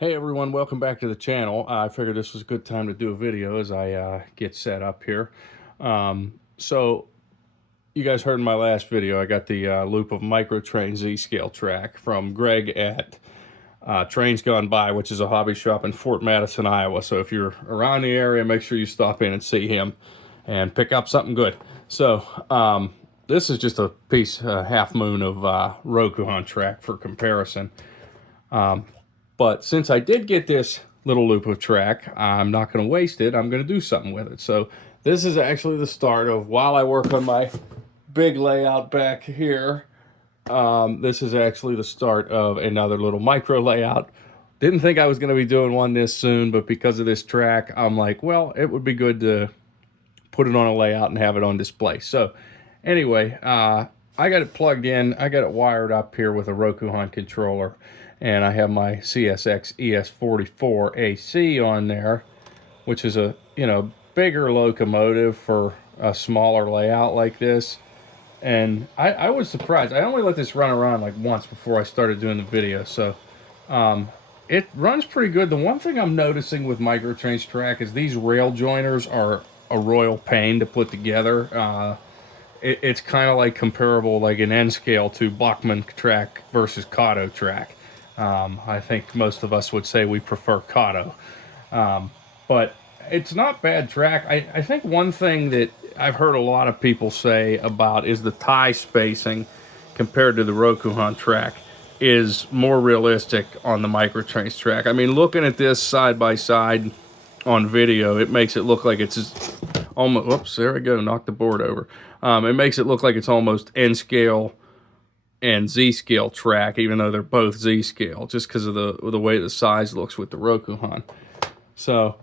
Hey everyone, welcome back to the channel. I figured this was a good time to do a video as I get set up here. So you guys heard in my last video, I got the loop of Microtrain Z-Scale track from Greg at Trains Gone By, which is a hobby shop in Fort Madison, Iowa. So if you're around the area, make sure you stop in and see him and pick up something good. So this is just a piece, half moon of Rokuhan track for comparison. But since I did get this little loop of track, I'm not going to waste it. I'm going to do something with it. So this is actually the start of, while I work on my big layout back here, this is actually the start of another little micro layout. Didn't think I was going to be doing one this soon, but because of this track, I'm like, well, it would be good to put it on a layout and have it on display. So anyway, I got it plugged in. I got it wired up here with a Rokuhan controller, and I have my CSX ES44 AC on there, which is a bigger locomotive for a smaller layout like this. And I was surprised. I only let this run around like once before I started doing the video, so it runs pretty good. The one thing I'm noticing with Microtrain's track is these rail joiners are a royal pain to put together. It's kind of like comparable, like an N scale, to Bachmann track versus Kato track. I think most of us would say we prefer Kato. But it's not bad track. I think one thing that I've heard a lot of people say about is the tie spacing compared to the Rokuhan track is more realistic on the Microtrains track. I mean, looking at this side by side on video, it makes it look like it's almost, whoops, there we go, knocked the board over. It makes it look like it's almost N scale and Z scale track, even though they're both Z scale, just because of the way the size looks with the Rokuhan. So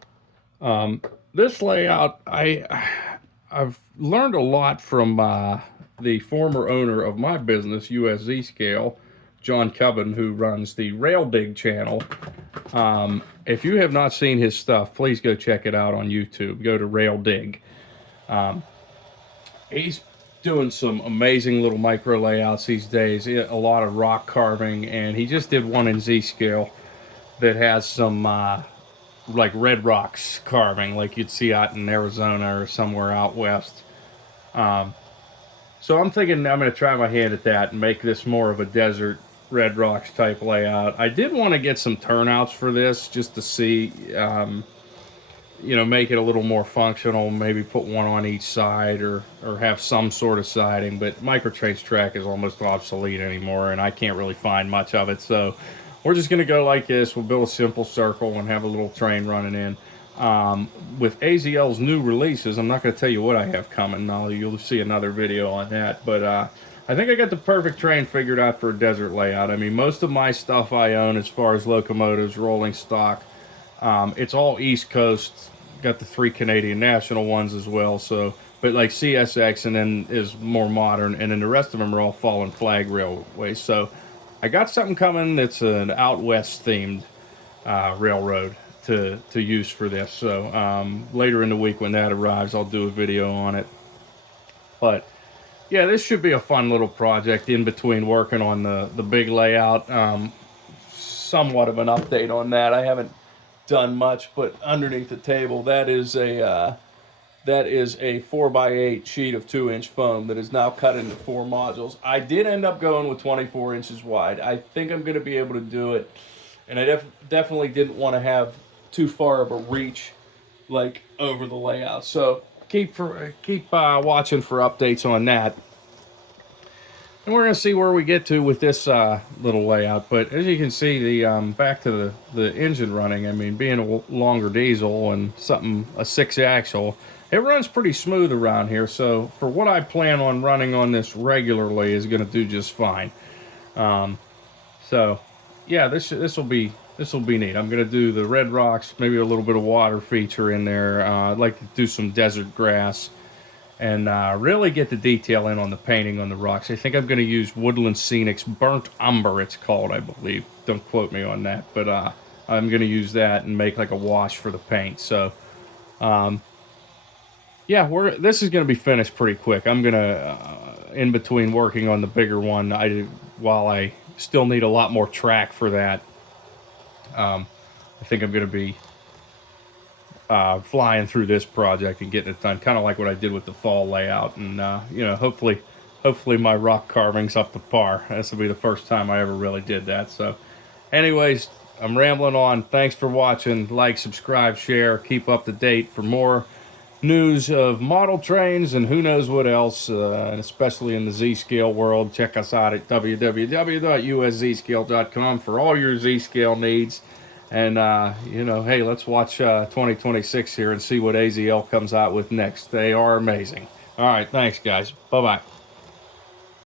this layout, I've learned a lot from the former owner of my business, US Z Scale, John Cubbin, who runs the Rail Dig channel. If you have not seen his stuff, please go check it out on YouTube. Go to Rail Dig. He's doing some amazing little micro layouts these days, a lot of rock carving, and he just did one in Z scale that has some like red rocks carving like you'd see out in Arizona or somewhere out west. So I'm thinking I'm going to try my hand at that and make this more of a desert red rocks type layout. I did want to get some turnouts for this just to see, make it a little more functional, maybe put one on each side or have some sort of siding, but Microtrains track is almost obsolete anymore and I can't really find much of it, so we're just going to go like this. We'll build a simple circle and have a little train running in. With AZL's new releases, I'm not going to tell you what I have coming. You'll see another video on that, but I think I got the perfect train figured out for a desert layout. I mean, most of my stuff I own as far as locomotives, rolling stock, it's all East Coast. Got the 3 Canadian National ones as well. So, but like CSX and then is more modern, and then the rest of them are all fallen flag railways. So, I got something coming that's an out west themed railroad to use for this. So later in the week when that arrives, I'll do a video on it. But yeah, this should be a fun little project in between working on the big layout. Somewhat of an update on that. I haven't done much, but underneath the table, that is a 4x8 sheet of 2-inch foam that is now cut into 4 modules. I did end up going with 24 inches wide. I think I'm going to be able to do it, and I definitely didn't want to have too far of a reach like over the layout. So keep watching for updates on that. And we're going to see where we get to with this little layout. But as you can see, the back to the engine running, I mean, being a longer diesel and a 6-axle, it runs pretty smooth around here. So for what I plan on running on this regularly is going to do just fine. So yeah, this will be neat. I'm going to do the red rocks, maybe a little bit of water feature in there. I'd like to do some desert grass and really get the detail in on the painting on the rocks. I think I'm going to use Woodland Scenics Burnt Umber, it's called, I believe. Don't quote me on that, but I'm going to use that and make like a wash for the paint. So, yeah, this is going to be finished pretty quick. I'm going to, in between working on the bigger one, while I still need a lot more track for that, I think I'm going to be flying through this project and getting it done, kind of like what I did with the fall layout. And you know, hopefully my rock carving's up to par. This will be the first time I ever really did that. So anyways, I'm rambling on. Thanks for watching. Like, subscribe, share, keep up to date for more news of model trains and who knows what else, and especially in the Z-Scale world. Check us out at www.uszscale.com for all your Z-Scale needs. And, you know, hey, let's watch 2026 here and see what AZL comes out with next. They are amazing. All right, thanks, guys. Bye-bye.